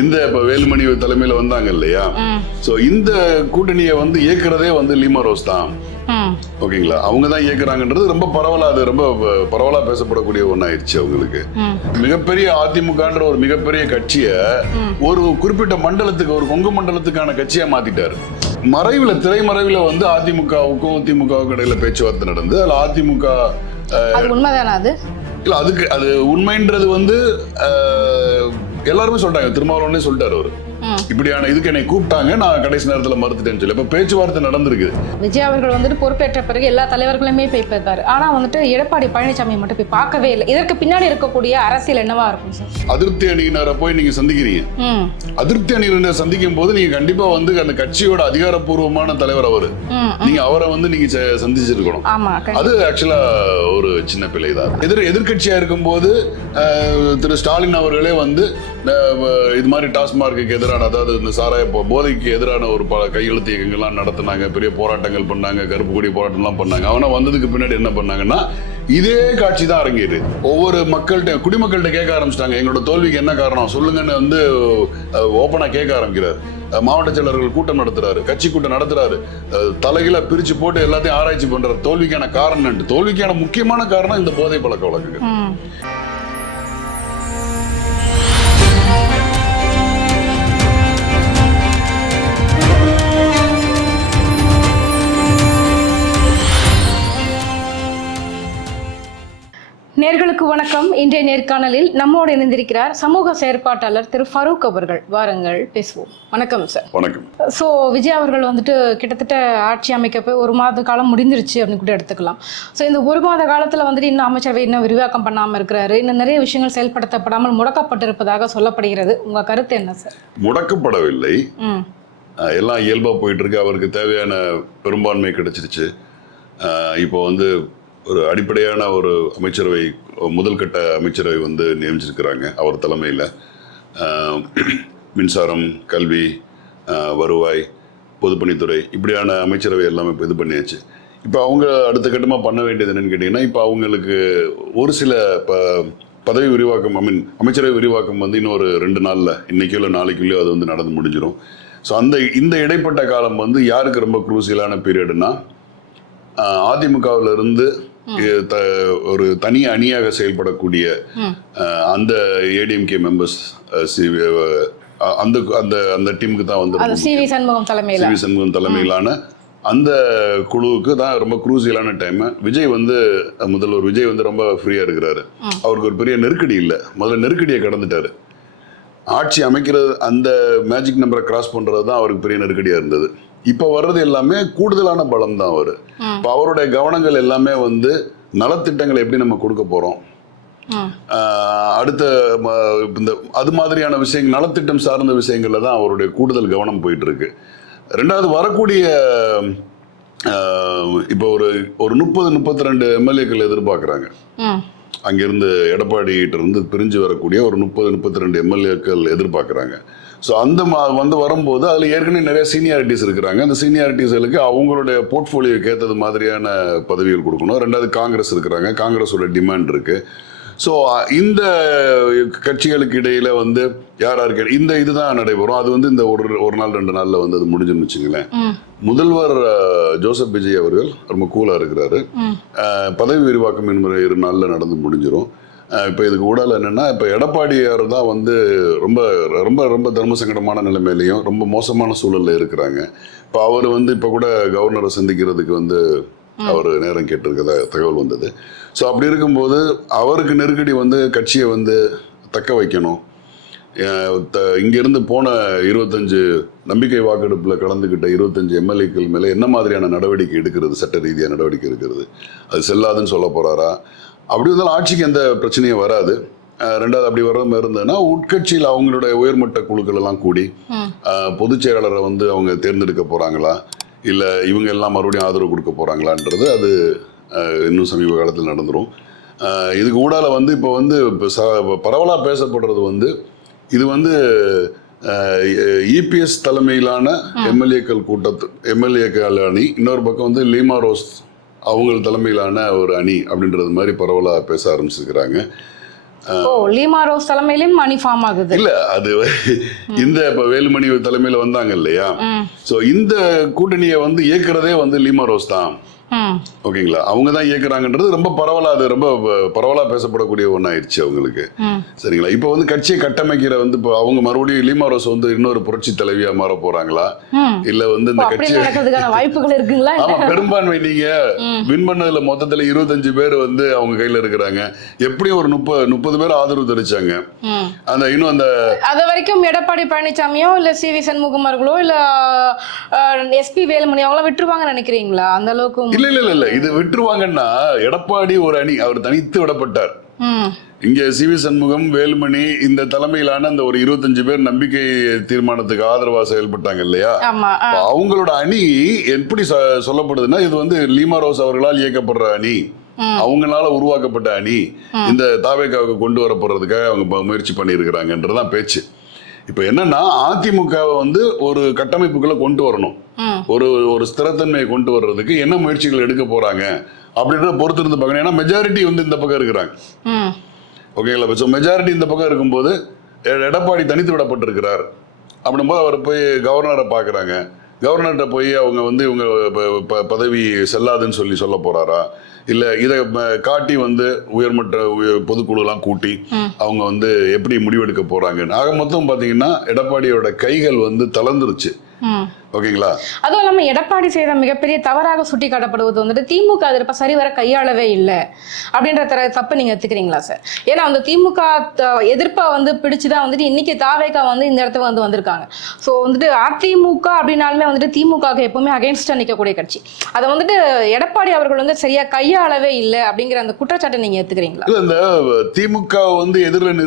இந்த இப்ப வேலுமணி தலைமையில வந்தாங்க இல்லையா, சோ இந்த கூட்டணியை வந்து இயக்குறதே வந்து லீமா ரோஸ் தான். ஓகேங்களா, அவங்க தான் இயக்குறாங்கன்றது ரொம்ப பரவலா, அது ரொம்ப பரவலா பேசப்படக்கூடிய ஒண்ணாயிருச்சு அவங்களுக்கு. மிகப்பெரிய அதிமுகன்ற ஒரு மிகப்பெரிய கட்சியை ஒரு குறிப்பிட்ட மண்டலத்துக்கு, ஒரு கொங்கு மண்டலத்துக்கான கட்சியா மாத்திட்டாரு. மறைவுல, திரைமறைவுல வந்து அதிமுகவுக்கும் திமுகவுக்கும் இடையில பேச்சுவார்த்தை நடந்து அதுல அதிமுக உண்மைதானா அது? இல்ல, அதுக்கு அது உண்மைன்றது வந்து எல்லாருமே சொல்றாங்க. திருமாவளவனே சொல்லிட்டாரு அவரு, இப்படியான இதுக்கு என்னை கூப்பிட்டாங்க, நான் கடைசி நேரத்தில் மறுத்துட்டேன்னு சொல்லி. இப்ப பேச்சுவார்த்தை நடந்திருக்கு. விஜய் அவர்கள் வந்துட்டு பொறுப்பேற்ற பிறகு எல்லா தலைவர்களுமே போய் பார்த்தாரு. ஆனா வந்துட்டு எடப்பாடி பழனிசாமி மட்டும் போய் பார்க்கவே இல்லை. இதற்கு பின்னாடி இருக்கக்கூடிய அரசியல் என்னவா இருக்கும் சார்? அதிருப்தி அணியினரை போய் நீங்க சந்திக்கிறீங்க. அதிருப்தி அணியினரை சந்திக்கும் போது நீங்க கண்டிப்பா வந்து அந்த கட்சியோட அதிகாரப்பூர்வமான தலைவர் அவரு, நீங்க அவரை வந்து நீங்க சந்திச்சிருக்கணும். அது ஆக்சுவலா ஒரு சின்ன பிள்ளை தான். எதிர்கட்சியா இருக்கும் போது திரு ஸ்டாலின் அவர்களே வந்து இது மாதிரி டாஸ்மார்க்கு எதிரான, அதாவது இந்த சாராய போதைக்கு எதிரான ஒரு பல கையெழுத்து இயக்கங்கள்லாம் நடத்தினாங்க, பெரிய போராட்டங்கள் பண்ணாங்க, கருப்பு கொடி போராட்டம்லாம் பண்ணாங்க. அவனா வந்ததுக்கு பின்னாடி என்ன பண்ணாங்கன்னா இதே காட்சி தான் அரங்கேறு. ஒவ்வொரு மக்கள்கிட்ட, குடிமக்கள்கிட்ட கேட்க ஆரம்பிச்சிட்டாங்க, எங்களோட தோல்விக்கு என்ன காரணம் சொல்லுங்கன்னு வந்து ஓப்பனா கேட்க ஆரம்பிக்கிறார். மாவட்ட செயலர்கள் கூட்டம் நடத்துறாரு, கட்சி கூட்டம் நடத்துறாரு, தலைகீழ பிரிச்சு போட்டு எல்லாத்தையும் ஆராய்ச்சி பண்றாரு. தோல்விக்கான காரணம், தோல்விக்கான முக்கியமான காரணம் இந்த போதை பழக்க வழக்குகள். நேர்களுக்கு வணக்கம். இன்றைய நேர்காணலில் நம்மோடு இணைந்திருக்கிறார் சமூக செயற்பாட்டாளர் திரு ஃபரூக் அவர்கள். வாருங்கள் பேசுவோம். வணக்கம் சார். வணக்கம். ஸோ விஜய் அவர்கள் வந்துட்டு கிட்டத்தட்ட ஆட்சி அமைக்க போய் 1 மாத காலம் முடிஞ்சிருச்சு அப்படின்னு கூட எடுத்துக்கலாம். ஸோ இந்த 1 மாத காலத்தில் வந்துட்டு இன்னும் அமைச்சரவை இன்னும் விரிவாக்கம் பண்ணாமல் இருக்கிறாரு, இன்னும் நிறைய விஷயங்கள் செயல்படுத்தப்படாமல் முடக்கப்பட்டிருப்பதாக சொல்லப்படுகிறது. உங்க கருத்து என்ன சார்? முடக்கப்படவில்லை, எல்லாம் இயல்பா போயிட்டு இருக்கு. அவருக்கு தேவையான பெரும்பான்மை கிடைச்சிருச்சு. இப்போ வந்து ஒரு அடிப்படையான ஒரு அமைச்சரவை, முதல் கட்ட அமைச்சரவை வந்து நியமிச்சிருக்கிறாங்க அவர் தலைமையில். மின்சாரம், கல்வி, வருவாய், பொதுப்பணித்துறை, இப்படியான அமைச்சரவை எல்லாமே இப்போ இது பண்ணியாச்சு. இப்போ அவங்க அடுத்த கட்டமாக பண்ண வேண்டியது என்னன்னு கேட்டிங்கன்னா, இப்போ அவங்களுக்கு ஒரு சில பதவி விரிவாக்கம், அமைச்சரவை விரிவாக்கம் வந்து இன்னொரு 2 நாளில், இன்னைக்கோ இல்லை நாளைக்குள்ளேயோ அது வந்து நடந்து முடிஞ்சிடும். ஸோ இந்த இடைப்பட்ட காலம் வந்து யாருக்கு ரொம்ப குரூசியலான பீரியடுனா, அதிமுகவில் இருந்து ஒரு தனி அணியாக செயல்படக்கூடிய அந்த ஏடிஎம்கே மெம்பர்ஸ், அந்த டீமுக்கு தான் வந்து சிவி சண்முகம் தலைமையிலான அந்த குழுவுக்கு தான் ரொம்ப குரூசியலான டைம். விஜய் வந்து, முதல்வர் விஜய் வந்து ரொம்ப ஃப்ரீயா இருக்கிறாரு. அவருக்கு ஒரு பெரிய நெருக்கடி இல்லை. முதல்ல நெருக்கடியை கடந்துட்டாரு. ஆட்சி அமைக்கிறது, அந்த மேஜிக் நம்பரை கிராஸ் பண்றது தான் அவருக்கு பெரிய நெருக்கடியா இருந்தது. இப்ப வர்றது எல்லாமே கூடுதலான பலம் தான் அவரு. இப்ப அவருடைய கவனங்கள் எல்லாமே வந்து நலத்திட்டங்களை எப்படி நம்ம கொடுக்க போறோம், அடுத்த இந்த அது மாதிரியான விஷயங்கள், நலத்திட்டம் சார்ந்த விஷயங்கள்ல தான் அவருடைய கூடுதல் கவனம் போயிட்டு இருக்கு. 2வது வரக்கூடிய இப்போ ஒரு 30-32 எம்எல்ஏக்கள் எதிர்பார்க்குறாங்க. அங்கிருந்து எடப்பாடிகிட்ட இருந்து பிரிஞ்சு வரக்கூடிய ஒரு 30-32 எம்எல்ஏக்கள் எதிர்பார்க்குறாங்க. ஸோ அந்த வந்து வரும்போது அதில் ஏற்கனவே நிறைய சீனியாரிட்டிஸ் இருக்கிறாங்க. அந்த சீனியாரிட்டிஸ்களுக்கு அவங்களுடைய போர்ட்ஃபோலியோக்கு ஏற்றது மாதிரியான பதவிகள் கொடுக்கணும். 2வது காங்கிரஸ் இருக்கிறாங்க, காங்கிரஸோட டிமாண்ட் இருக்கு. ஸோ இந்த கட்சிகளுக்கு இடையில வந்து யாருக்கு இந்த இதுதான் நடைபெறும். அது வந்து இந்த ஒரு நாள் 2 நாள்ல வந்து அது முடிஞ்சுன்னு வச்சுங்களேன். முதல்வர் ஜோசப் விஜய் அவர்கள் ரொம்ப கூலா இருக்கிறாரு. பதவி விரிவாக்கம் என்பது 2 நாள்ல நடந்து முடிஞ்சிடும். இப்போ இதுக்கு ஊடால என்னன்னா, இப்போ எடப்பாடியார் தான் வந்து ரொம்ப ரொம்ப ரொம்ப தர்ம சங்கடமான நிலைமையிலையும் ரொம்ப மோசமான சூழல்ல இருக்கிறாங்க. இப்போ அவர் வந்து இப்போ கூட கவர்னரை சந்திக்கிறதுக்கு வந்து அவர் நேரம் கேட்டிருக்கதா தகவல் வந்தது. ஸோ அப்படி இருக்கும்போது அவருக்கு நெருக்கடி வந்து கட்சியை வந்து தக்க வைக்கணும். இங்கிருந்து போன 25 நம்பிக்கை வாக்கெடுப்பில் கலந்துக்கிட்ட 25 எம்எல்ஏக்கள் மேலே என்ன மாதிரியான நடவடிக்கை எடுக்கிறது, சட்ட ரீதியாக நடவடிக்கை எடுக்கிறது, அது செல்லாதுன்னு சொல்ல போறாரா? அப்படி இருந்தாலும் ஆட்சிக்கு எந்த பிரச்சனையும் வராது. 2வது அப்படி வர மாதிரி இருந்ததுன்னா, உட்கட்சியில் அவங்களுடைய உயர்மட்ட குழுக்கள் எல்லாம் கூடி பொதுச் செயலாளரை வந்து அவங்க தேர்ந்தெடுக்க போறாங்களா, இல்லை இவங்க எல்லாம் மறுபடியும் ஆதரவு கொடுக்க போறாங்களான்றது அது இன்னும் சமீப காலத்தில் நடந்துடும். இதுக்கு ஊடால வந்து இப்போ வந்து பரவலாக பேசப்படுறது வந்து, இது வந்து இபிஎஸ் தலைமையிலான எம்எல்ஏக்கள் அணி, இன்னொரு பக்கம் வந்து லீமா ரோஸ் அவங்க தலைமையிலான ஒரு அணி அப்படின்றது மாதிரி பரவலாக பேச ஆரம்பிச்சிருக்கிறாங்க. லீமா ரோஸ் தலைமையிலும் அணி ஃபார்ம் ஆகுது. இல்ல அது இந்த இப்ப வேலுமணி தலைமையில வந்தாங்க இல்லையா, சோ இந்த கூட்டணியை வந்து இயக்குறதே வந்து லீமா ரோஸ் தான். ஓகேங்களா, அவங்க தான் இயக்குறாங்கன்றது ரொம்ப பரவலா, அது ரொம்ப பரவலா பேசப்படக்கூடிய ஒன்னாயிருச்சு அவங்களுக்கு. சரிங்களா, இப்ப வந்து கட்சியை கட்டமைக்கிற வந்து இப்போ அவங்க மறுபடியும் லீமா ரோஸ் வந்து இன்னொரு புரட்சி தலைவியா மாற போறாங்களா, இல்ல வந்து இந்த கட்சி வாய்ப்புகள் இருக்குங்களா? ஆமா, பெரும்பான்மை நீங்க வின் பண்ணதுல மொத்தத்துல 25 பேர் வந்து அவங்க கையில இருக்கிறாங்க. எப்படியும் ஒரு 30 பேர் ஆதரவு தெரிவிச்சாங்க. அந்த இன்னும் அந்த அது வரைக்கும் எடப்பாடி பழனிசாமியோ இல்ல சி.வி. சண்முகம் அவர்களோ இல்ல எஸ்.பி. வேலுமணி அவங்கள விட்டுருவாங்க நினைக்கிறீங்களா? அந்த அளவுக்கு இல்ல இது விட்டுருவாங்கன்னா எடப்பாடி ஒரு அணி அவர் தனித்து விடப்பட்டார். இங்க சி.வி. சண்முகம், வேலுமணி இந்த தலைமையிலான அந்த ஒரு 25 பேர் நம்பிக்கை தீர்மானத்துக்கு ஆதரவா செயல்பட்டாங்க இல்லையா, அவங்களோட அணி எப்படி சொல்லப்படுதுன்னா இது வந்து லீமா ரோஸ் அவர்களால் இயக்கப்படுற அணி, அவங்களால உருவாக்கப்பட்ட அணி, இந்த தாவேக்காவுக்கு கொண்டு வரப்படுறதுக்காக அவங்க முயற்சி பண்ணி இருக்கிறாங்கன்றதான் பேச்சு. இப்ப என்னன்னா அதிமுகவை வந்து ஒரு கட்டமைப்புக்குள்ள கொண்டு வரணும், ஒரு ஸ்திரத்தன்மையை கொண்டு வர்றதுக்கு என்ன முயற்சிகள் எடுக்க போறாங்க அப்படின்றத பொறுத்து இருந்து பார்க்கணும். ஏன்னா மெஜாரிட்டி வந்து இந்த பக்கம் இருக்கிறாங்க. ஓகேங்களா, ஸோ மெஜாரிட்டி இந்த பக்கம் இருக்கும்போது எடப்பாடி தனித்து விடப்பட்டிருக்கிறார் அப்படின்போது அவர் போய் கவர்னரை பார்க்குறாங்க. கவர்னர்கிட்ட போய் அவங்க வந்து இவங்க பதவி செல்லாதுன்னு சொல்ல போறாரா, இல்ல இதை காட்டி வந்து உயர்மட்ட பொதுக்குழுலாம் கூட்டி அவங்க வந்து எப்படி முடிவெடுக்க போறாங்கன்னு ஆக மொத்தம் பாத்தீங்கன்னா எடப்பாடியோட கைகள் வந்து தளர்ந்துருச்சு. ஓகேங்களா, அதுவும் இல்லாம எடப்பாடி செய்த மிகப்பெரிய தவறாக சுட்டி காட்டப்படுவது வந்துட்டு திமுக அது இப்ப சரிவர கையாளவே இல்லை அப்படின்ற தப்பு நீங்க எடுத்துக்கிறீங்களா சார்? ஏன்னா அந்த திமுக எதிர்ப்பை வந்து பிடிச்சுதான் வந்துட்டு இன்னைக்கு தாவேகா வந்து இந்த இடத்துக்கு வந்து வந்திருக்காங்க. ஸோ வந்துட்டு அதிமுக அப்படின்னாலுமே வந்துட்டு திமுக எப்பவுமே அகைன்ஸ்டா நிற்கக்கூடிய கட்சி. அதை வந்துட்டு எடப்பாடி அவர்கள் வந்து சரியா கையாளவே இல்லை அப்படிங்கிற அந்த குற்றச்சாட்டை நீங்க எடுத்துக்கிறீங்களா? இந்த திமுக வந்து எதிரில்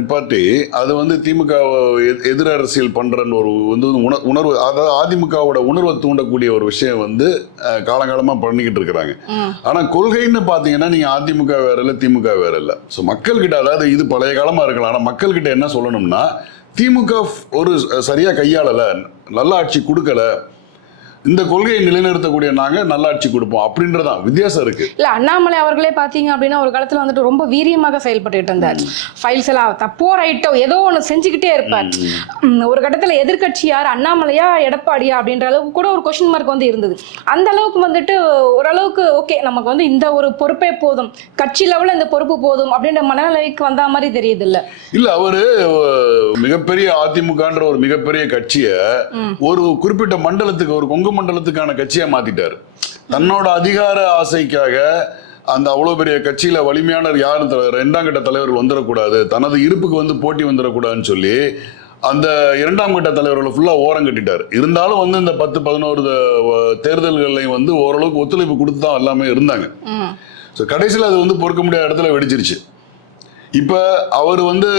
நிப்பாட்டி அது வந்து திமுக எதிர் அரசியல் பண்றன்னு ஒரு வந்து உணர்வு, அதாவது அதிமுகவோட உணர்வை தூண்டக்கூடிய ஒரு விஷயம் வந்து காலங்காலமா பண்ணிக்கிட்டு இருக்கிறாங்க. ஆனா கொள்கைன்னு பாத்தீங்கன்னா நீங்க அதிமுக வேற இல்ல, திமுக வேற இல்ல. சோ மக்கள் கிட்ட, அதாவது இது பழைய காலமா இருக்கலாம், ஆனா மக்கள் கிட்ட என்ன சொல்லணும்னா திமுக ஒரு சரியா கையாளல, நல்ல ஆட்சி கொடுக்கல, இந்த கொள்கையை நிலைநிறுத்தக்கூடிய நாங்க நல்லாட்சி கொடுப்போம் அப்படின்றதான் வித்தியாசம் இருக்கு. இல்ல அண்ணாமலை அவர்களே பாத்தீங்க அப்படின்னா ஒரு காலத்துல வந்துட்டு ரொம்ப வீரியமாக செயல்பட்டு இருந்தார். ஃபைல்ஸ் எல்லாம் தப்போ ரைட்டோ ஏதோ ஒண்ணு செஞ்சுக்கிட்டே இருப்பார். ஒரு கட்டத்துல எதிர்கட்சி யார், அண்ணாமலையா எடப்பாடியா அப்படின்ற அளவுக்கு கூட ஒரு கொஸ்டின் மார்க் வந்து இருந்தது. அந்த அளவுக்கு வந்துட்டு ஓரளவுக்கு ஓகே நமக்கு வந்து இந்த ஒரு பொறுப்பே போதும், கட்சி லெவல்ல இந்த பொறுப்பு போதும் அப்படின்ற மனநிலைக்கு வந்த மாதிரி தெரியுது. இல்ல அவரு மிகப்பெரிய அதிமுகன்ற ஒரு மிகப்பெரிய கட்சிய ஒரு குறிப்பிட்ட மண்டலத்துக்கு, ஒரு கொங்கு மண்டலத்துக்கான கட்சியா மாத்திட்டார். தன்னோட அதிகார ஆசைக்காக அந்த அவ்வளவு பெரிய கட்சியில வலிமையான யாரும் இரண்டாம் கட்ட தலைவர்கள் வந்துடக்கூடாது, தனது இருப்புக்கு வந்து போட்டி வந்துடக்கூடாதுன்னு சொல்லி அந்த இரண்டாம் கட்ட தலைவர்களை ஃபுல்லா ஓரம் கட்டிட்டார். இருந்தாலும் வந்து இந்த 10-11 தேர்தல்கள்லையும் வந்து ஓரளவுக்கு ஒத்துழைப்பு கொடுத்து தான் எல்லாமே இருந்தாங்க. கடைசியில் அது வந்து பொறுக்க முடியாத இடத்துல வெடிச்சிருச்சு. இப்ப அவர் வந்து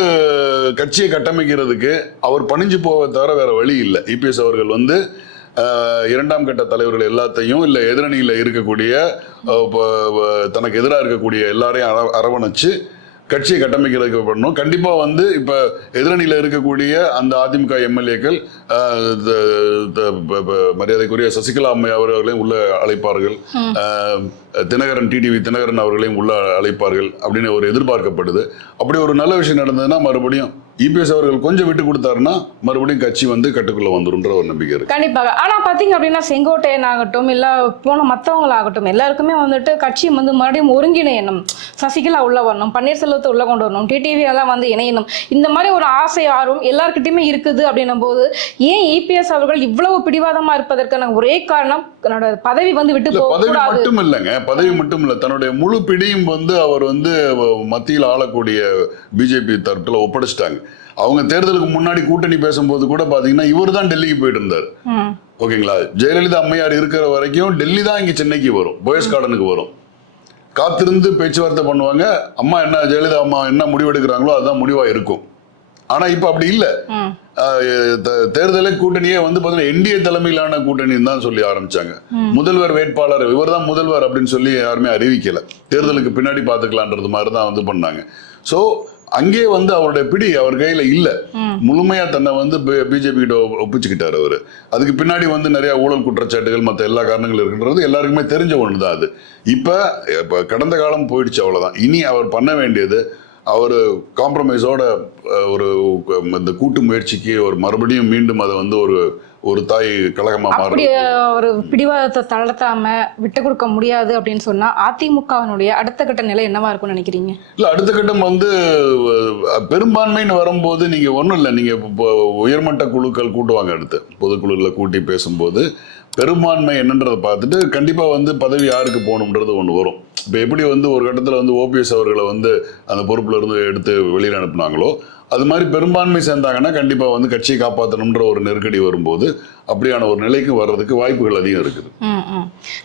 கட்சியை கட்டமைக்கிறதுக்கு அவர் பணிஞ்சு போவதை தவிர வேற வழி இல்லை. இபிஎஸ் அவர்கள் வந்து இரண்டாம் கட்ட தலைவர்கள் எல்லாத்தையும் இல்ல எதிரணியில இருக்கக்கூடிய தனக்கு எதிராக இருக்கக்கூடிய எல்லாரையும் அரவணைச்சு கட்சியை கட்டமைக்கிறதுக்கு பண்ணணும். கண்டிப்பா வந்து இப்ப எதிரணியில இருக்கக்கூடிய அந்த அதிமுக எம்எல்ஏக்கள் மரியாதைக்குரிய சசிகலா அம்மை அவர்களையும் உள்ள அழைப்பார்கள், தினகரன் டிடிவி தினகரன் அவர்களையும் உள்ள அழைப்பார்கள் அப்படின்னு ஒரு எதிர்பார்க்கப்படுது. அப்படி ஒரு நல்ல விஷயம் நடந்ததுன்னா மறுபடியும் இபிஎஸ் அவர்கள் கொஞ்சம் விட்டு கொடுத்தாருன்னா மறுபடியும் கட்சி வந்து கட்டுக்குள்ள வந்துருன்ற ஒரு நம்பிக்கை இருக்கு. கண்டிப்பாக. ஆனா பாத்தீங்க அப்படின்னா செங்கோட்டையன் ஆகட்டும் இல்ல போன மற்றவங்களாகட்டும் எல்லாருக்குமே வந்துட்டு கட்சி வந்து மறுபடியும் ஒருங்கிணையணும், சசிகலா உள்ள வரணும், பன்னீர்செல்வத்தை உள்ள கொண்டு வரணும், டிடிவி எல்லாம் வந்து இணையணும், இந்த மாதிரி ஒரு ஆசை ஆர்வம் எல்லாருக்கிட்டையுமே இருக்குது. அப்படின்னும் போது ஏன் இபிஎஸ் அவர்கள் இவ்வளவு பிடிவாதமா இருப்பதற்கான ஒரே காரணம் பதவி வந்து விட்டு பதவி மட்டும் இல்லைங்க, பதவி மட்டும் இல்ல, தன்னுடைய முழு பிடியும் வந்து அவர் வந்து மத்தியில் ஆளக்கூடிய பிஜேபி தரப்புல ஒப்படைச்சிட்டாங்க. அவங்க தேர்தலுக்கு முன்னாடி கூட்டணி பேசும்போது கூட பாத்தீங்கன்னா இவர் தான் டெல்லிக்கு போயிட்டு இருந்தார். ஓகேங்களா, ஜெயலலிதா அம்மையார் இருக்கிற வரைக்கும் டெல்லி தான் இங்க சென்னைக்கு வரும், போயஸ் கார்டனுக்கு வரும், காத்திருந்து பேச்சுவார்த்தை பண்ணுவாங்க. அம்மா என்ன, ஜெயலலிதா அம்மா என்ன முடிவெடுக்கிறாங்களோ அதுதான் முடிவா இருக்கும். ஆனா இப்ப அப்படி இல்ல, தேர்தலை கூட்டணியே வந்து பாத்தீங்கன்னா என்டிஏ தலைமையிலான கூட்டணி தான் சொல்லி ஆரம்பிச்சாங்க. முதல்வர் வேட்பாளர் இவர் தான் முதல்வர் அப்படின்னு சொல்லி யாருமே அறிவிக்கல, தேர்தலுக்கு பின்னாடி பாத்துக்கலான்றது மாதிரிதான் வந்து பண்ணாங்க. சோ அங்கே வந்து அவருடைய பிடி அவர் கையில இல்ல, முழுமையா தன்னை வந்து பிஜேபி கிட்ட ஒப்பிச்சுக்கிட்டாரு அவரு. அதுக்கு பின்னாடி வந்து நிறைய ஊழல் குற்றச்சாட்டுகள் மற்ற எல்லா காரணங்களும் இருக்குன்றது எல்லாருக்குமே தெரிஞ்ச ஒண்ணுதான் அது. இப்ப கடந்த காலம் போயிடுச்சு, அவ்வளவுதான். இனி அவர் பண்ண வேண்டியது அவர் காம்ப்ரமைஸோட ஒரு இந்த கூட்டு முயற்சிக்கு ஒரு மறுபடியும் மீண்டும் அதை வந்து ஒரு தாய் கழகமா அப்படி ஒரு பிடிவாதத்தை தளர்த்தாம விட்டு கொடுக்க முடியாது அப்படின்னு சொன்னா அதிமுகவினுடைய அடுத்த கட்ட நிலை என்னவா இருக்கும்னு நினைக்கிறீங்க? இல்ல, அடுத்த கட்டம் வந்து பெரும்பான்மைன்னு வரும்போது நீங்க ஒண்ணும் இல்லை, நீங்க இப்போ உயர்மட்ட குழுக்கள் கூட்டுவாங்க, அடுத்து பொதுக்குழுல கூட்டி பேசும்போது பெரும்பான்மை என்னன்றதை பார்த்துட்டு கண்டிப்பா வந்து பதவி யாருக்கு போகணுன்றது ஒன்று வரும். இப்போ எப்படி வந்து ஒரு கட்டத்தில் வந்து ஓபிஎஸ் அவர்களை வந்து அந்த பொறுப்புல இருந்து எடுத்து வெளியில் அனுப்புனாங்களோ அது மாதிரி பெரும்பான்மை சேர்ந்தாங்கன்னா கண்டிப்பா வந்து கட்சியை காப்பாற்றணும்ன்ற ஒரு நெருக்கடி வரும்போது அப்படியான ஒரு நிலைக்கு வர்றதுக்கு வாய்ப்புகள் அதிகம் இருக்குது.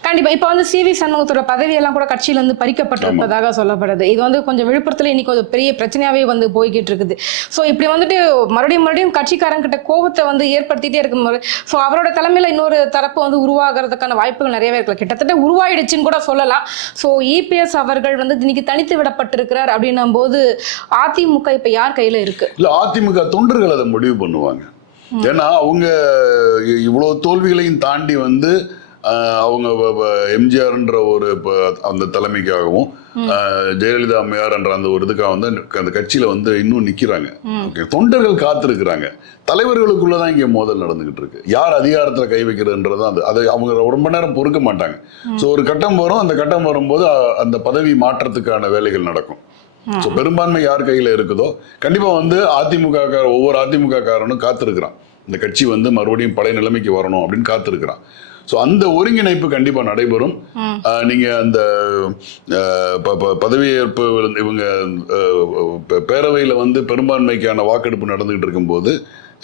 கண்டிப்பா. இப்ப வந்து சிவி சண்முகத்தோட பதவியெல்லாம் கூட கட்சியில இருந்து பறிக்கப்பட்டிருப்பதாக சொல்லப்படுது. இது வந்து கொஞ்சம் விழுப்புரத்துல இன்னைக்கு ஒரு பெரிய பிரச்சனையாவே வந்து போய்கிட்டு இருக்குது. ஸோ இப்படி வந்துட்டு மறுபடியும் கட்சிக்காரங்கிட்ட கோபத்தை வந்து ஏற்படுத்திட்டே இருக்கும்போது ஸோ அவரோட தலைமையில இன்னொரு தரப்பு வந்து உருவாகிறதுக்கான வாய்ப்புகள் நிறையவே இருக்கலாம். கிட்டத்தட்ட உருவாயிடுச்சுன்னு கூட சொல்லலாம். ஸோ இபிஎஸ் அவர்கள் வந்து இன்னைக்கு தனித்து விடப்பட்டிருக்கிறார் அப்படின்னும் போது அதிமுக இப்ப யார் கையில இருக்கு? இல்ல, அதிமுக தொண்டர்கள் அதை முடிவு பண்ணுவாங்க. ஏன்னா அவங்க இவ்வளவு தோல்விகளையும் தாண்டி வந்து அவங்க எம்ஜிஆர்ன்ற ஒரு அந்த தலைமைக்காகவும் ஜெயலலிதா அம்மையார் என்ற அந்த ஒரு இதுக்காக வந்து அந்த கட்சியில வந்து இன்னும் நிக்கிறாங்க. தொண்டர்கள் காத்திருக்கிறாங்க. தலைவர்களுக்குள்ளதான் இங்க மோதல் நடந்துகிட்டு இருக்கு. யார் அதிகாரத்துல கை வைக்கிறதுன்றதான் அதை அவங்க ரொம்ப நேரம் பொறுக்க மாட்டாங்க. ஸோ ஒரு கட்டம் வரும், அந்த கட்டம் வரும்போது அந்த பதவி மாற்றத்துக்கான வேலைகள் நடக்கும். ஸோ பெரும்பான்மை யார் கையில இருக்குதோ கண்டிப்பா வந்து ஒவ்வொரு அதிமுக காரனும் காத்திருக்கிறான், இந்த கட்சி வந்து மறுபடியும் பழைய நிலைமைக்கு வரணும் அப்படின்னு காத்திருக்கிறான். ஸோ அந்த ஒருங்கிணைப்பு கண்டிப்பா நடைபெறும். நீங்க அந்த பதவியேற்பு இவங்க பேரவையில வந்து பெரும்பான்மைக்கான வாக்கெடுப்பு நடந்துகிட்டு இருக்கும்போது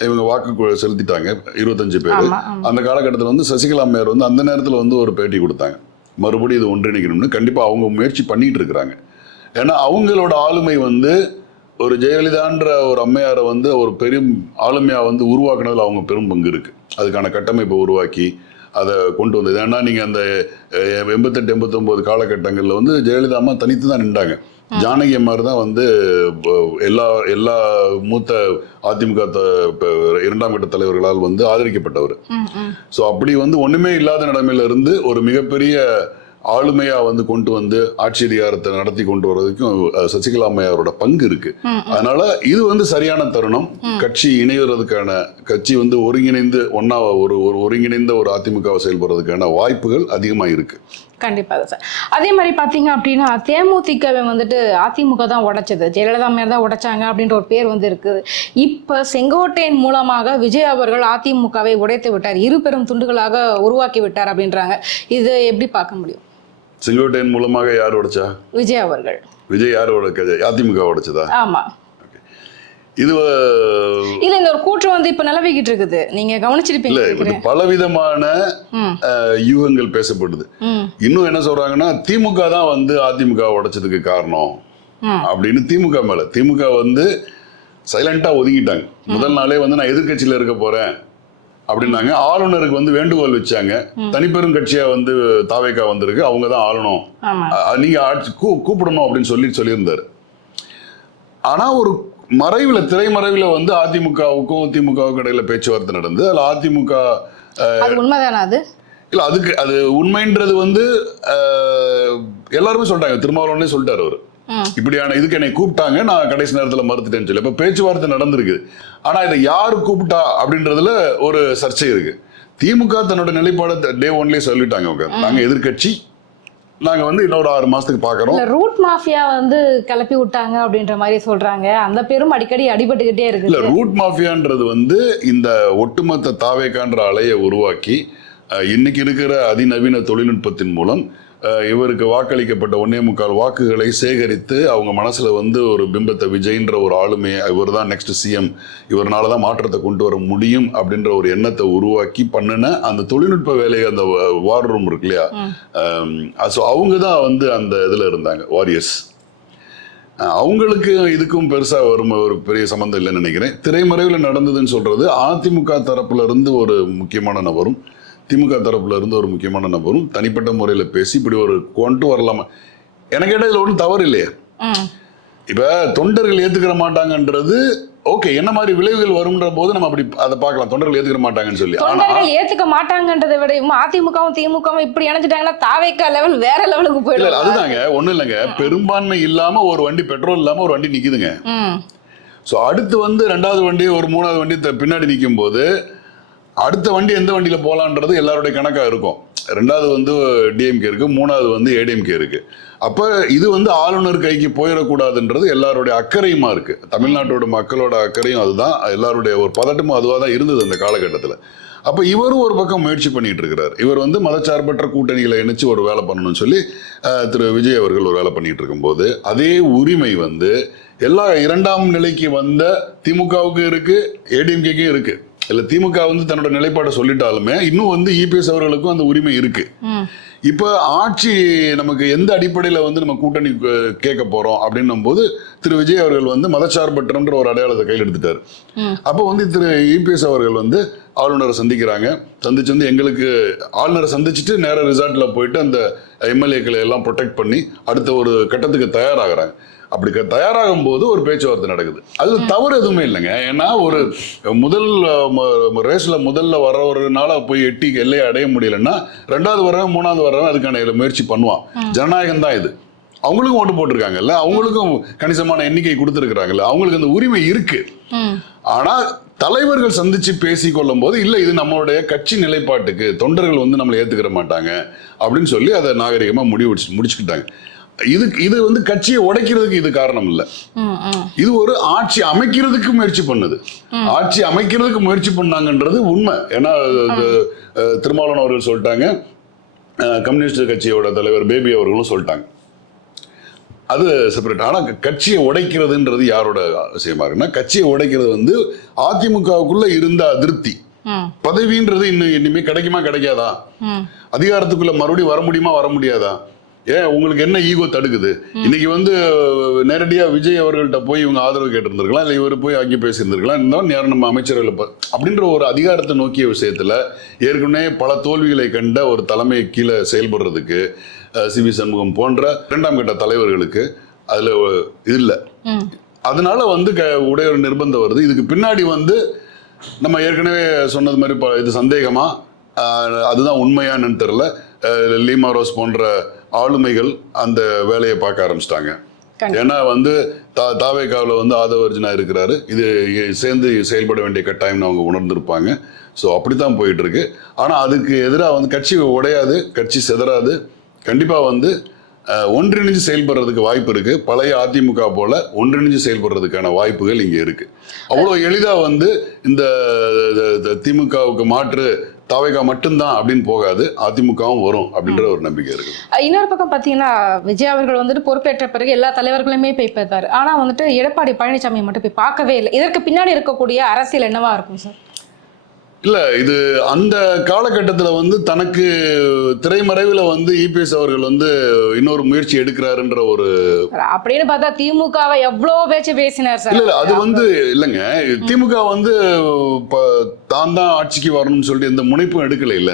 இவங்க வாக்கு செலுத்திட்டாங்க 25 பேர். அந்த காலகட்டத்தில் வந்து சசிகலா அம்மையார் வந்து அந்த நேரத்தில் வந்து ஒரு பேட்டி கொடுத்தாங்க, மறுபடியும் இது ஒன்றிணைக்கணும்னு. கண்டிப்பா அவங்க முயற்சி பண்ணிட்டு இருக்கிறாங்க. ஏன்னா அவங்களோட ஆளுமை வந்து ஒரு ஜெயலலிதான்ற ஒரு அம்மையாரை வந்து ஒரு பெரும் ஆளுமையா வந்து உருவாக்குனதுல அவங்க பெரும் பங்கு இருக்கு. அதுக்கான கட்டமைப்பை உருவாக்கி அதை கொண்டு வந்தது. ஏன்னா நீங்க அந்த 88, 89 காலகட்டங்களில் வந்து ஜெயலலிதா அம்மா தனித்து தான் நின்றாங்க. ஜானகி அம்மார் தான் வந்து எல்லா மூத்த அதிமுக 2ஆம் கட்ட தலைவர்களால் வந்து ஆதரிக்கப்பட்டவர். ஸோ அப்படி வந்து ஒண்ணுமே இல்லாத நிலைமையில இருந்து ஒரு மிகப்பெரிய ஆளுமையா வந்து கொண்டு வந்து ஆட்சி அதிகாரத்தை நடத்தி கொண்டு வர்றதுக்கும் சசிகலா அம்மையாரோட பங்கு இருக்கு. அதனால இது வந்து சரியான தருணம். கட்சி இணைவதற்கான, கட்சி வந்து ஒருங்கிணைந்து ஒருங்கிணைந்த ஒரு அதிமுகவை செயல்படுறதுக்கான வாய்ப்புகள் அதிகமா இருக்கு. கண்டிப்பாக சார். அதே மாதிரி பார்த்தீங்க அப்படின்னா தேமுதிகவை வந்துட்டு அதிமுக தான் உடைச்சது, ஜெயலலிதா அம்மையார் தான் உடைச்சாங்க அப்படின்ற ஒரு பேர் வந்து இருக்குது. இப்போ செங்கோட்டையன் மூலமாக விஜய் அவர்கள் அதிமுகவை உடைத்து விட்டார், இரு பெரும் துண்டுகளாக உருவாக்கி விட்டார் அப்படின்றாங்க. இது எப்படி பார்க்க முடியும்? செங்கோட்டையன் மூலமாக யார் உடைச்சா? விஜய் அவர்கள். விஜய் யார் உடைச்சது? அதிமுக உடைச்சதா? ஆமா. இது இல்ல, இந்த ஒரு கூற்று வந்து இப்ப நிலவிக்கிட்டு இருக்குது, நீங்க கவனிச்சிருப்பீங்க. பலவிதமான யூகங்கள் பேசப்படுது. இன்னும் என்ன சொல்றாங்கன்னா திமுக தான் வந்து அதிமுக உடைச்சதுக்கு காரணம் அப்படின்னு. திமுக வந்து சைலண்டா ஒதுங்கிட்டாங்க. முதல் நாளே வந்து நான் எதிர்கட்சியில இருக்க போறேன் அப்படின்னாங்க. ஆளுநருக்கு வந்து வேண்டுகோள் வச்சாங்க, தனிப்பெரும் கட்சியா வந்து தாவேகா வந்திருக்கு, அவங்க தான் ஆளணும், நீங்க கூப்பிடணும் அப்படின்னு சொல்லியிருந்தாரு. ஆனா ஒரு திரைமறைவுல வந்து அதிமுகவுக்கும் திமுகவுக்கும் இடையில பேச்சுவார்த்தை நடந்து அதுல அதிமுக உண்மைதானா? அது இல்ல, அது உண்மைன்றது வந்து எல்லாருமே சொல்லிட்டாங்க. திருமாவளவனே சொல்லிட்டாரு அவரு, இப்படியான இதுக்கு என்னை கூப்பிட்டாங்க, நான் கடைசி நேரத்துல மறுத்துட்டேன்னு சொல்லி. இப்ப பேச்சுவார்த்தை நடந்திருக்கு. ஆனா இதை யாரு கூப்பிட்டா அப்படின்றதுல ஒரு சர்ச்சை இருக்கு. திமுக தன்னோட நிலைப்பாடு டே ஒன்லயே சொல்லிட்டாங்க, நாங்க எதிர்கட்சி, நாங்க வந்து இன்னொரு 6 மாசத்துக்கு பாக்குறோம். ரூட் மாஃபியா வந்து கிளப்பி விட்டாங்க அப்படின்ற மாதிரி சொல்றாங்க. அந்த பேரும் அடிக்கடி அடிபட்டுக்கிட்டே இருக்கு. இல்ல, ரூட் மாஃபியான்றது வந்து இந்த ஒட்டுமொத்த தாவேகான்ற அலையை உருவாக்கி இன்னைக்கு இருக்கிற அதிநவீன தொழில்நுட்பத்தின் மூலம் இவருக்கு வாக்களிக்கப்பட்ட 1.25 வாக்குகளை சேகரித்து அவங்க மனசுல வந்து ஒரு பிம்பத்தை, விஜய்ன்ற ஒரு ஆளுமையை, இவர் தான் நெக்ஸ்ட் சிஎம், இவர்னால தான் மாற்றத்தை கொண்டு வர முடியும் அப்படின்ற ஒரு எண்ணத்தை உருவாக்கி பண்ணின அந்த தொழில்நுட்ப வேலையை, அந்த வார் ரூம் இருக்கு இல்லையா, அவங்க தான் வந்து அந்த இதுல இருந்தாங்க, வாரியர்ஸ். அவங்களுக்கு இதுக்கும் பெருசா ஒரு பெரிய சம்பந்தம் இல்லைன்னு நினைக்கிறேன். திரைமறைவில் நடந்ததுன்னு சொல்றது அதிமுக தரப்புல இருந்து ஒரு முக்கியமான நபரும் திமுக தரப்புல இருந்து ஒரு முக்கியமான நபரும் தனிப்பட்ட முறையில பேசி இப்படி ஒரு கொண்டு வரலாமா? எனக்கு கேட்ட இதுல ஒன்றும் தவறு இல்லையே. இப்ப தொண்டர்கள் ஏத்துக்கிற மாட்டாங்கன்றது ஓகே என்ன மாதிரி விளைவுகள் வரும்ன்ற போது நம்ம அப்படி அதை பார்க்கலாம், தொண்டர்கள் ஏத்துக்க மாட்டாங்கன்னு சொல்லி. ஆனா தொண்டர்கள் ஏத்துக்க மாட்டாங்கன்றதை விட அதிமுகவும் திமுகவும் இப்படி இணைஞ்சிட்டாங்கன்னா தாவேக்கா லெவல் வேற லெவலுக்கு போயிடும். அதுதாங்க, ஒண்ணும் இல்லைங்க, பெரும்பான்மை இல்லாம ஒரு வண்டி, பெட்ரோல் இல்லாம ஒரு வண்டி நிக்குதுங்க. சோ அடுத்து வந்து ரெண்டாவது வண்டி, ஒரு மூணாவது வண்டி பின்னாடி நிற்கும் போது அடுத்த வண்டி எந்த வண்டியில போலான்றது எல்லாருடைய கணக்கா இருக்கும். ரெண்டாவது வந்து டிஎம்கே இருக்கு, மூணாவது வந்து ஏடிஎம்கே இருக்கு. அப்ப இது வந்து ஆளுநர் கைக்கு போயிடக்கூடாதுன்றது எல்லாருடைய அக்கறையுமா இருக்கு. தமிழ்நாட்டோட மக்களோட அக்கறையும் அதுதான், எல்லாருடைய ஒரு பதட்டமும் அதுவாக தான் இருந்தது அந்த காலகட்டத்தில். அப்ப இவரும் ஒரு பக்கம் முயற்சி பண்ணிட்டு இருக்கிறார். இவர் வந்து மதச்சார்பற்ற கூட்டணிகளை இணைச்சு ஒரு வேலை பண்ணணும்னு சொல்லி திரு விஜய் அவர்கள் ஒரு வேலை பண்ணிட்டு இருக்கும்போது அதே உரிமை வந்து எல்லா இரண்டாம் நிலைக்கு வந்த திமுகவுக்கு இருக்கு, ஏடிஎம்கேக்கும் இருக்கு. இல்ல திமுக வந்து தன்னோட நிலைப்பாடை சொல்லிட்டாலுமே இன்னும் வந்து இபிஎஸ் அவர்களுக்கும் அந்த உரிமை இருக்கு. இப்ப ஆட்சி நமக்கு எந்த அடிப்படையில வந்து நம்ம கூட்டணி கேட்க போறோம் அப்படின்னும் போது திரு விஜய் அவர்கள் வந்து மதச்சார்பற்றன்ற ஒரு அடையாளத்தை கையில் எடுத்துட்டாரு. அப்போ வந்து திரு இபிஎஸ் அவர்கள் வந்து ஆளுநரை சந்திக்கிறாங்க. சந்திச்சு வந்து எங்களுக்கு ஆளுநரை சந்திச்சுட்டு நேர ரிசார்ட்ல போயிட்டு அந்த எம்எல்ஏக்களை எல்லாம் ப்ரொடெக்ட் பண்ணி அடுத்த ஒரு கட்டத்துக்கு தயாராகிறாங்க. அப்படி தயாராகும் போது ஒரு பேச்சுவார்த்தை நடக்குது. அது தவறு எதுவுமே இல்லைங்க. ஏன்னா ஒரு முதல் ரேஸ்ல முதல்ல வர்றவர்னால போய் எட்டி எல்லையை அடைய முடியலன்னா ரெண்டாவது வரவன் மூணாவது வரவன் அதுக்கான முயற்சி பண்ணுவான். ஜனநாயகம் தான் இது. அவங்களுக்கும் ஓட்டு போட்டிருக்காங்கல்ல, அவங்களுக்கும் கணிசமான எண்ணிக்கை கொடுத்துருக்காங்கல்ல, அவங்களுக்கு அந்த உரிமை இருக்கு. ஆனா தலைவர்கள் சந்திச்சு பேசி கொள்ளும் போது இல்ல இது நம்மளுடைய கட்சி நிலைப்பாட்டுக்கு தொண்டர்கள் வந்து நம்மளை ஏத்துக்கிற மாட்டாங்க அப்படின்னு சொல்லி அதை நாகரிகமா முடிச்சுக்கிட்டாங்க. இது வந்து கட்சியை உடைக்கிறதுக்கு இது காரணம் இல்ல. இது ஒரு ஆட்சி அமைக்கிறதுக்கு முயற்சி பண்ணுது. ஆட்சி அமைக்கிறதுக்கு முயற்சி பண்ணாங்கன்றது உண்மை. ஏன்னா திருமாவளவன் அவர்கள் சொல்லிட்டாங்க, கம்யூனிஸ்ட் கட்சியோட தலைவர் பேபி அவர்களும் சொல்லிட்டாங்க. அது செப்பரேட். ஆனா கட்சியை உடைக்கிறதுன்றது யாரோட விஷயமா இருக்குன்னா, கட்சியை உடைக்கிறது வந்து அதிமுகவுக்குள்ள இருந்த அதிருப்தி. பதவின்றது இனிமே கிடைக்குமா கிடைக்காதா, அதிகாரத்துக்குள்ள மறுபடியும் வர முடியுமா வர முடியாதா, ஏன் உங்களுக்கு என்ன ஈகோ தடுக்குது? இன்னைக்கு வந்து நேரடியா விஜய் அவர்கள்ட்ட போய் இவங்க ஆதரவு கேட்டிருந்திருக்கலாம், இல்லை இவர் போய் அங்கே பேசியிருந்திருக்கலாம், இருந்தாலும் யாரும் நம்ம அமைச்சர்கள் அப்படின்ற ஒரு அதிகாரத்தை நோக்கிய விஷயத்துல ஏற்கனவே பல தோல்விகளை கண்ட ஒரு தலைமை கீழே செயல்படுறதுக்கு சிவி சண்முகம் போன்ற இரண்டாம் கட்ட தலைவர்களுக்கு அதுல இது இல்லை. அதனால வந்து உடைய நிர்பந்தம் வருது. இதுக்கு பின்னாடி வந்து நம்ம ஏற்கனவே சொன்னது மாதிரி இது சந்தேகமா அதுதான் உண்மையானு தெரியல. லீமா ரோஸ் போன்ற ஆளுமைகள் அந்த வேலையை பார்க்க ஆரம்பிச்சிட்டாங்க. ஏன்னா வந்து தாவேகாவில் வந்து ஆதவர்ஜனா இருக்கிறாரு, இது சேர்ந்து செயல்பட வேண்டிய கட்டாயம் அவங்க உணர்ந்திருப்பாங்க. ஸோ அப்படித்தான் போயிட்டு இருக்கு. ஆனால் அதுக்கு எதிராக வந்து கட்சி உடையாது, கட்சி சிதறாது. கண்டிப்பாக வந்து ஒன்றிணைஞ்சு செயல்படுறதுக்கு வாய்ப்பு இருக்கு. பழைய அதிமுக போல ஒன்றிணைஞ்சு செயல்படுறதுக்கான வாய்ப்புகள் இங்கே இருக்கு. அவ்வளோ எளிதாக வந்து இந்த திமுகவுக்கு மாற்று தாவேகா மட்டும்தான் அப்படின்னு போகாது, அதிமுகவும் வரும் அப்படின்ற ஒரு நம்பிக்கை இருக்கு. இன்னொரு பக்கம் பாத்தீங்கன்னா விஜய் அவர்கள் வந்துட்டு பொறுப்பேற்ற பிறகு எல்லா தலைவர்களுமே போய் பார்த்தாரு. ஆனா வந்துட்டு எடப்பாடி பழனிசாமி மட்டும் போய் பார்க்கவே இல்லை. இதற்கு பின்னாடி இருக்கக்கூடிய அரசியல் என்னவா இருக்கும் சார்? இல்ல இது அந்த காலகட்டத்தில் வந்து தனக்கு திரைமறைவில் வந்து இபிஎஸ் அவர்கள் வந்து இன்னொரு முயற்சி எடுக்கிறாருன்ற ஒரு அப்படின்னு பார்த்தா திமுகவை எவ்வளவு பேச்சு பேசினார் சார். இல்ல அது வந்து இல்லைங்க, திமுக வந்து தான் தான் ஆட்சிக்கு வரணும்னு சொல்லிட்டு எந்த முனைப்பும் எடுக்கல. இல்ல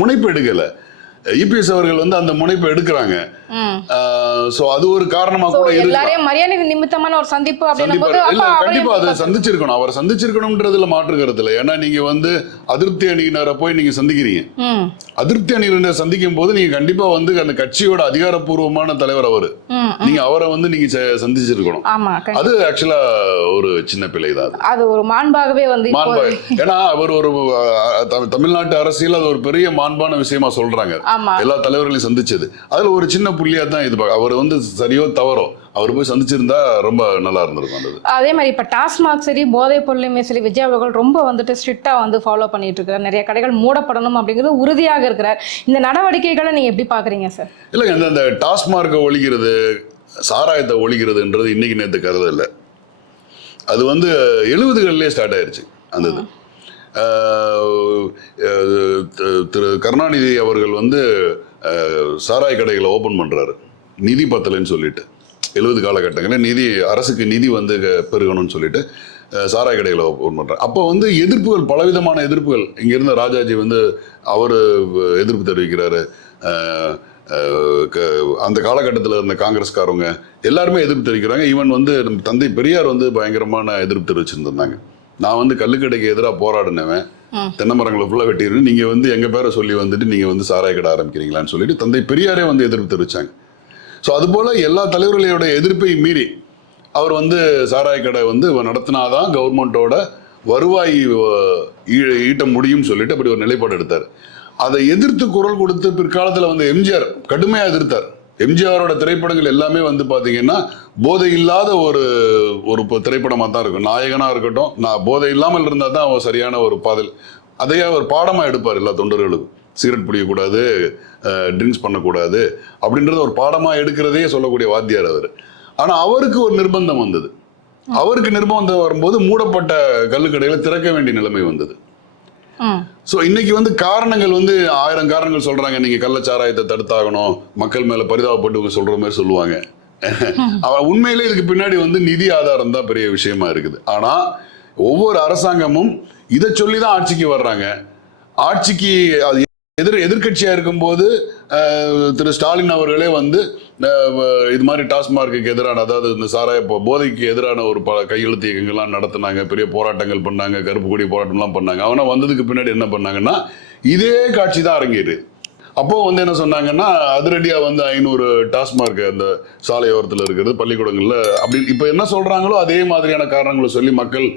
முனைப்பு எடுக்கல. இபிஎஸ் அவர்கள் வந்து அந்த முனைப்பை எடுக்கிறாங்க. சோ அது ஒரு காரணமா கூட எல்லாரையும் மரியாதை நிமித்தமான ஒரு சந்திப்பு அப்படிங்கும்போது இல்ல கண்டிப்பா அதை சந்திச்சிருக்கணும். அவர் சந்திச்சிருக்கணும்ன்றதுல மாற்று கருத்து இல்லை. ஏன்னா நீங்க வந்து அதிருப்தி அணியினரை போய் நீங்க சந்திக்கிறீங்க. அதிருப்தி அணியினரை சந்திக்கும் போது நீங்க கண்டிப்பா வந்து அந்த கட்சியோட அதிகாரப்பூர்வமான தலைவர் அவரு, நீங்க அவரை வந்து நீங்க சந்திச்சிருக்கணும். அது ஆக்சுவலா ஒரு சின்ன பிழை தான். அது ஒரு மாண்பாகவே வந்து ஏன்னா அவர் ஒரு தமிழ்நாட்டு அரசியல் அது ஒரு பெரிய மாண்பான விஷயமா சொல்றாங்க எல்லா தலைவர்களையும் சந்திச்சது. அதுல ஒரு சின்ன புள்ளியா தான் இது. அவர் வந்து சரியோ தவறோ அவர் போய் சந்திச்சிருந்தா ரொம்ப நல்லா இருந்திருக்கும். அதே மாதிரி இப்ப டாஸ்மாக் சரி, போதைப் பொருளுமே சரி, விஜய் அவர்கள் ரொம்ப வந்துட்டு ஸ்ட்ரிக்டா வந்து ஃபாலோ பண்ணிட்டு இருக்காரு. நிறைய கடைகள் மூடப்படணும் அப்படிங்கிறது உறுதியாக இருக்கிறார். இந்த நடவடிக்கைகளை நீங்க எப்படி பாக்குறீங்க சார்? இல்லைங்க, இந்த டாஸ்மார்க்கை ஒழிக்கிறது, சாராயத்தை ஒழிக்கிறதுன்றது இன்னைக்கு நேற்று கருது இல்லை. அது வந்து 70களிலே ஸ்டார்ட் ஆயிருச்சு. அந்த இது திரு கருணாநிதி அவர்கள் வந்து சாராய கடைகளை ஓபன் பண்றாரு, நிதி பத்தலைன்னு சொல்லிட்டு. 70 காலகட்டங்களில் நிதி, அரசுக்கு நிதி வந்து பெருகணும்னு சொல்லிட்டு சாராய கடைகளை ஓபன் பண்றாரு. அப்போ வந்து எதிர்ப்புகள், பலவிதமான எதிர்ப்புகள். இங்க இருந்த ராஜாஜி வந்து அவர் எதிர்ப்பு தெரிவிக்கிறாரு. அந்த காலகட்டத்தில் இருந்த காங்கிரஸ்காரங்க எல்லாருமே எதிர்ப்பு தெரிவிக்கிறாங்க. ஈவன் வந்து தந்தை பெரியார் வந்து பயங்கரமான எதிர்ப்பு தெரிவிச்சிருந்தாங்க. நான் வந்து கள்ளுக்கடைக்கு எதிராக போராடினவன், தென்னை மரங்களை ஃபுல்லாக வெட்டிடுன்னு நீங்கள் வந்து எங்கள் பேரை சொல்லி வந்துட்டு நீங்கள் வந்து சாராய கடை ஆரம்பிக்கிறீங்களான்னு சொல்லிட்டு தந்தை பெரியாரே வந்து எதிர்ப்பு தெரிவித்தாங்க. ஸோ அதுபோல் எல்லா தலைவர்களோட எதிர்ப்பை மீறி அவர் வந்து சாராய கடை வந்து நடத்தினாதான் கவர்மெண்ட்டோட வருவாய் ஈட்ட முடியும்னு சொல்லிட்டு அப்படி ஒரு நிலைப்பாடு எடுத்தார். அதை எதிர்த்து குரல் கொடுத்து பிற்காலத்தில் வந்து எம்ஜிஆர் கடுமையாக எதிர்த்தார். எம்ஜிஆரோட திரைப்படங்கள் எல்லாமே வந்து பார்த்தீங்கன்னா போதை இல்லாத ஒரு திரைப்படமாக தான் இருக்கும். நாயகனாக இருக்கட்டும், நான் போதை இல்லாமல் இருந்தால் தான் அவர் சரியான ஒரு பாதல். அதையே அவர் பாடமாக எடுப்பார் எல்லா தொண்டர்களுக்கும். சிகரெட் பிடிக்கக்கூடாது, ட்ரிங்க்ஸ் பண்ணக்கூடாது அப்படின்றத ஒரு பாடமாக எடுக்கிறதையே சொல்லக்கூடிய வாத்தியார் அவர். ஆனால் அவருக்கு ஒரு நிர்பந்தம் வந்தது. அவருக்கு நிர்பந்தம் வரும்போது மூடப்பட்ட கள்ளுக்கடைகளை திறக்க வேண்டிய நிலைமை வந்தது. ஸோ இன்னைக்கு வந்து காரணங்கள் வந்து 1000 காரணங்கள் சொல்றாங்க. நீங்க கள்ளச்சாராயத்தை தடுத்தாகணும், மக்கள் மேல பரிதாபப்பட்டு சொல்ற மாதிரி சொல்லுவாங்க. உண்மையிலே இதுக்கு பின்னாடி வந்து நிதி ஆதாரம் தான் பெரிய விஷயமா இருக்குது. ஆனா ஒவ்வொரு அரசாங்கமும் இதை சொல்லிதான் ஆட்சிக்கு வர்றாங்க. ஆட்சிக்கு எதிர்கட்சியா இருக்கும்போது திரு ஸ்டாலின் அவர்களே வந்து இது மாதிரி டாஸ்மார்க்கு எதிரான, அதாவது இந்த சாராய போதைக்கு எதிரான ஒரு கையெழுத்து இயக்கங்கள்லாம் நடத்தினாங்க, பெரிய போராட்டங்கள் பண்ணாங்க, கருப்பு கொடி போராட்டம்லாம் பண்ணாங்க. அவனா வந்ததுக்கு பின்னாடி என்ன பண்ணாங்கன்னா இதே காட்சி தான் அரங்கேறு. அப்போ வந்து என்ன சொன்னாங்கன்னா அதிரடியா வந்து 500 டாஸ்மார்க் அந்த சாலையோரத்தில் இருக்கிறது, பள்ளிக்கூடங்கள்ல அப்படி இப்போ என்ன சொல்றாங்களோ அதே மாதிரியான காரணங்களை சொல்லி மக்கள்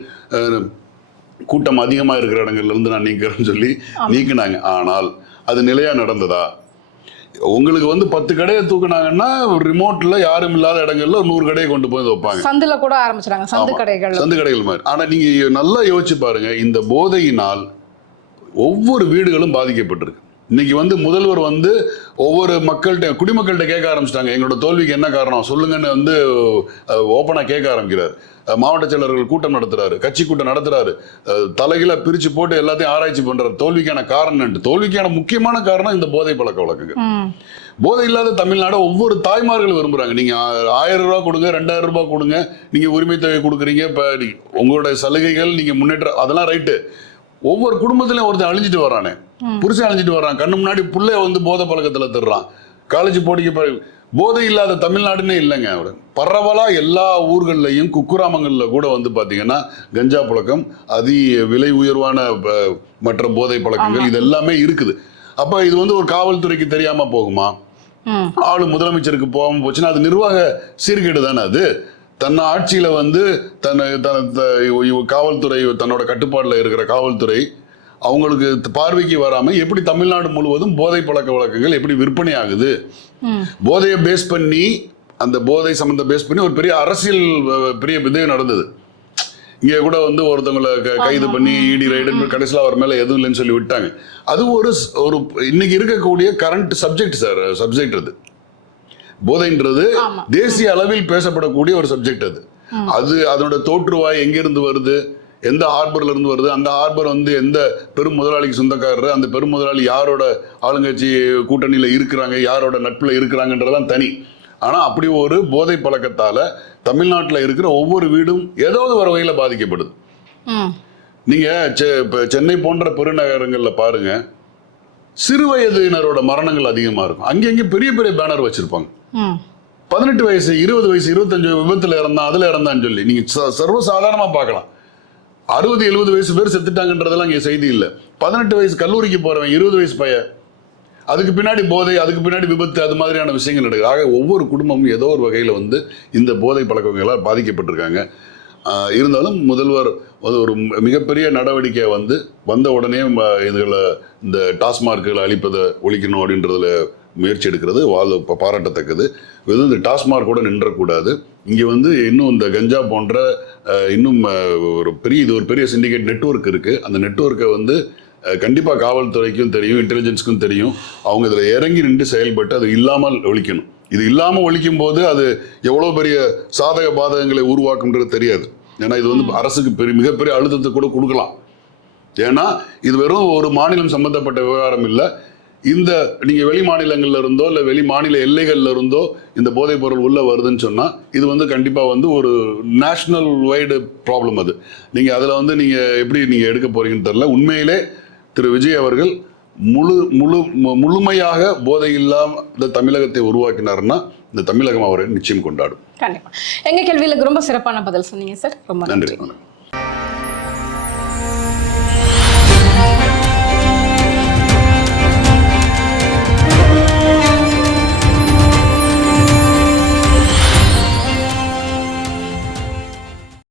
கூட்டம் அதிகமா இருக்கிற இடங்கள்ல இருந்து நான் நீக்கிறேன்னு சொல்லி நீக்கினாங்க. ஆனால் அது நிலையா நடந்ததா? உங்களுக்கு வந்து 10 கடையை தூக்குனாங்கன்னா ரிமோட்ல யாரும் இல்லாத இடங்கள்ல 100 கடையை கொண்டு போய் வைப்பாங்க. சந்துல கூட ஆரம்பிச்சாங்க சந்து கடைகள் மாதிரி. ஆனா நீங்க நல்லா யோசிச்சு பாருங்க, இந்த போதையினால் ஒவ்வொரு வீடுகளும் பாதிக்கப்பட்டிருக்கு. இன்னைக்கு வந்து முதல்வர் வந்து ஒவ்வொரு குடிமக்கள்கிட்ட கேட்க ஆரம்பிச்சிட்டாங்க, எங்களோட தோல்விக்கு என்ன காரணம் சொல்லுங்கன்னு வந்து ஓப்பனா கேட்க ஆரம்பிக்கிறார். மாவட்ட செயலர்கள் கூட்டம் நடத்துறாரு, கட்சி கூட்டம் நடத்துறாரு, தலைகீழ பிரிச்சு போட்டு எல்லாத்தையும் ஆராய்ச்சி பண்றாரு. தோல்விக்கான காரணம், தோல்விக்கான முக்கியமான காரணம் இந்த போதை பழக்க வழக்குகள். போதை இல்லாத தமிழ்நாடு ஒவ்வொரு தாய்மார்கள் விரும்புறாங்க. நீங்க 1000 ரூபாய் கொடுங்க, 2000 ரூபாய் கொடுங்க, நீங்க உரிமை தொகை கொடுக்குறீங்க, இப்ப உங்களோட சலுகைகள் நீங்க முன்னேற்ற அதெல்லாம் ரைட்டு. ஒவ்வொரு குடும்பத்திலையும் ஒருத்தர் அழிஞ்சிட்டு வரானே, புருஷன் அழிஞ்சிட்டு வர்றான், கண்ணு முன்னாடி புள்ளைய வந்து போதை பழக்கத்துல தர்றான், காலேஜ் போட்டிக்கு போதை இல்லாத தமிழ்நாடுன்னே இல்லைங்க. அவர் பரவலா எல்லா ஊர்கள்லையும் குக்கிராமங்கள்ல கூட வந்து பாத்தீங்கன்னா கஞ்சா பழக்கம், விலை உயர்வான மற்ற போதை பழக்கங்கள் இது எல்லாமே இருக்குது. அப்ப இது வந்து ஒரு காவல்துறைக்கு தெரியாம போகுமா? ஆளு முதலமைச்சருக்கு போகாம போச்சுன்னா அது நிர்வாக சீர்கேடு தானே. அது தன் ஆட்சியில வந்து காவல்துறை தன்னோட கட்டுப்பாடுல இருக்கிற காவல்துறை அவங்களுக்கு பார்வைக்கு வராம எப்படி தமிழ்நாடு முழுவதும் போதை பழக்க வழக்கங்கள் எப்படி விற்பனை ஆகுது? போதையை பேஸ் பண்ணி, அந்த போதை சம்பந்த பேஸ் பண்ணி ஒரு பெரிய அரசியல் பெரிய விதை நடந்தது. இங்க கூட வந்து ஒருத்தவங்களை கைது பண்ணி இடி ரைடு கடைசியில் அவர் மேல எதுவும் இல்லைன்னு சொல்லி விட்டாங்க. அது ஒரு இன்னைக்கு இருக்கக்கூடிய கரண்ட் சப்ஜெக்ட் அது. போதைன்றது தேசிய அளவில் பேசப்படக்கூடிய ஒரு சப்ஜெக்ட். அது அதோட தோற்றுவாய் எங்கிருந்து வருது, எந்த ஹார்பர்ல இருந்து வருது, அந்த ஹார்பர் வந்து எந்த பெரும் முதலாளிக்கு சொந்தக்காரர், அந்த பெரும் முதலாளி யாரோட ஆளுங்கட்சி கூட்டணியில இருக்கிறாங்க, யாரோட நட்புல இருக்கிறாங்கன்றதெல்லாம் தனி. ஆனா அப்படி ஒரு போதை பழக்கத்தால தமிழ்நாட்டில் இருக்கிற ஒவ்வொரு வீடும் ஏதாவது ஒரு வகையில பாதிக்கப்படுது. நீங்க சென்னை போன்ற பெருநகரங்கள்ல பாருங்க, சிறு வயதினரோட மரணங்கள் அதிகமா இருக்கும். அங்கங்க பெரிய பெரிய பேனர் வச்சிருப்பாங்க, 18 வயசு 20 வயசு 25 விபத்துல இறந்தான், அதுல இறந்தான்னு சொல்லி. நீங்க சர்வசாதாரணமா பார்க்கலாம். 60-70 வயசு பேர் செத்துட்டாங்கன்றதெல்லாம் இங்க செய்தி இல்லை. 18 வயசு கல்லூரிக்கு போறவன், 20 வயசு பையன், அதுக்கு பின்னாடி போதை, அதுக்கு பின்னாடி விபத்து, அது மாதிரியான விஷயங்கள் நடக்குது. ஆக ஒவ்வொரு குடும்பமும் ஏதோ ஒரு வகையில வந்து இந்த போதை பழக்கங்களால் பாதிக்கப்பட்டிருக்காங்க. இருந்தாலும் முதல்வர் ஒரு மிகப்பெரிய நடவடிக்கை வந்த உடனே இதுகளை இந்த டாஸ்மார்க்குகளை அழிப்பதை ஒழிக்கணும் அப்படின்றதுல முயற்சி எடுக்கிறது பாராட்டத்தக்கது. வெறும் இந்த டாஸ்மார்க்கோட நின்றக்கூடாது. இங்கே வந்து இன்னும் இந்த கஞ்சா போன்ற இன்னும் இது ஒரு பெரிய சிண்டிகேட் நெட்வொர்க் இருக்கு. அந்த நெட்வொர்க்கை வந்து கண்டிப்பாக காவல்துறைக்கும் தெரியும், இன்டெலிஜென்ஸ்க்கும் தெரியும். அவங்க இதில் இறங்கி நின்று செயல்பட்டு அது இல்லாமல் ஒழிக்கணும். இது இல்லாமல் ஒழிக்கும் போது அது எவ்வளோ பெரிய சாதக பாதகங்களை உருவாக்குன்றது தெரியாது. ஏன்னா இது வந்து அரசுக்கு மிகப்பெரிய அழுத்தத்தை கூட கொடுக்கலாம். ஏன்னா இது வெறும் ஒரு மாநிலம் சம்பந்தப்பட்ட விவகாரம் இல்லை. இந்த நீங்க வெளி மாநிலங்கள்ல இருந்தோ இல்ல வெளி மாநில எல்லைகள்ல இருந்தோ இந்த போதைப் பொருள் உள்ள வருதுன்னு சொன்னா இது வந்து கண்டிப்பா வந்து ஒரு நேஷனல் வைடு ப்ராப்ளம். அது நீங்க அதுல வந்து நீங்க எப்படி நீங்க எடுக்க போறீங்கன்னு தெரியல. உண்மையிலே திரு விஜய் அவர்கள் முழுமையாக போதை இல்லாத தமிழகத்தை உருவாக்கினார்னா இந்த தமிழகம் அவரை நிச்சயம் கொண்டாடும். கண்டிப்பா. எங்க கேள்விகளுக்கு ரொம்ப சிறப்பான பதில் சொன்னீங்க சார். ரொம்ப நன்றி. நன்றி.